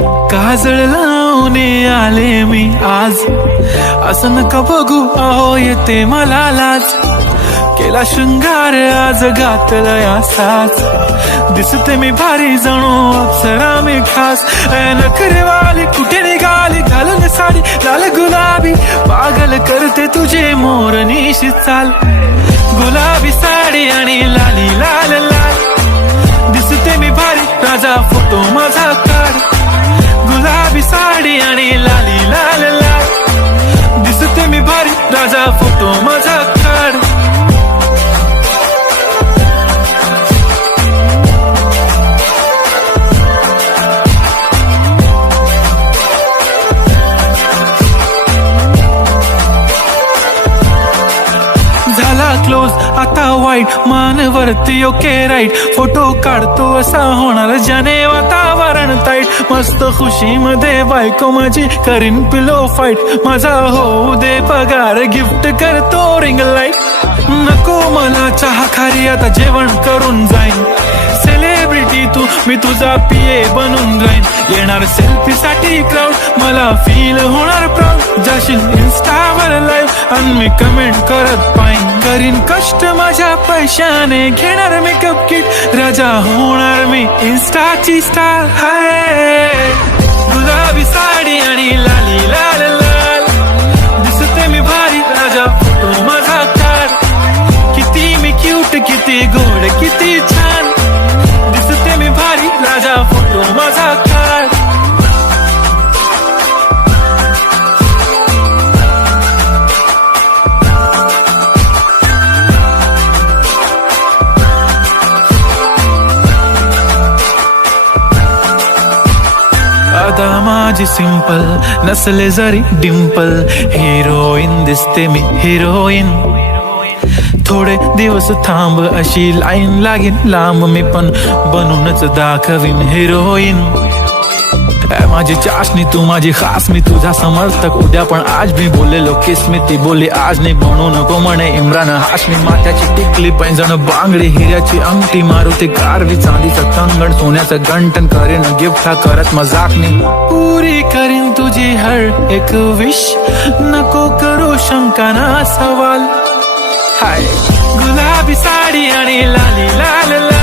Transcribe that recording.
काजळ लावून आले मी आज, असं नका बघू अहो येते मला लाज. केला शृंगार आज घातलाय असाच, दिसते मी भारी जणू अप्सरा मी खास. नखरेवाली कुठे निघाली घालून साडी लाल गुलाबी, पागल करते तुझे मोरनीशी चाल. गुलाबी साडी आणि लाली लाल लाल, दिसते मी भारी राजा फोटो माझा काढ. गुलाबी साडी आणि लाली लाल लाल, दिसते मी भारी राजा फोटो माझा काढ. झाला क्लोज आता वाईट, मानवरती ओके राईट. फोटो काढतो असा होणार ज्याने वातावरण ताईट. मस्त खुशी मध्ये बायको माझी करीन पिलो फाईट. माझा होऊ दे पगार गिफ्ट करतो रिंग लाईट. नको मला चहा खारी आता जेवण करून जाईन. सेलिब्रिटी तू मी तुझा पिये बनून राहीन. येणार सेल्फी साठी क्राऊड मला फील होणार प्राऊड. जाशील इन्स्टावर लाईव्ह आणि मी कमेंट करत पाईन. करीन कष्ट माझ्या पैशाने घेणार मेकअप किट. राजा होणार मी इन्स्टाची स्टार. हाय गुलाबी साडी आणि लाली लाल लाल, दिसते मी भारी राजा फोटो माझा काढ. किती मी क्यूट किती गोड किती छान, दिसते मी भारी राजा फोटो माझा काढ. आता माझी सिंपल नसले जरी डिंपल, हिरोईन दिसते मी हिरोईन. थोडे दिवस थांब अशी लाईन लागेल लांब, मी पण बनूनच दाखवीन हिरोईन. माझी चाशनी तू माझी खास, मी तुझा समर्थक उद्या पण आज मी बोललेलो किस मी ती बोली आज नाही. बनू नको म्हणे इम्रान हाशमी. माथ्याची टिकली पैंजण बांगडी हिऱ्याची अंगठी, मारुती कारवी चांदीचं कंगण सोन्याचं गंटन. करीन गिफ्ट हा करत मजाकनी, पुरी करीन तुझी हर एक विश. नको करू शंका ना सवाल. हाय गुलाबी साडी आणि लाली लाल लाल,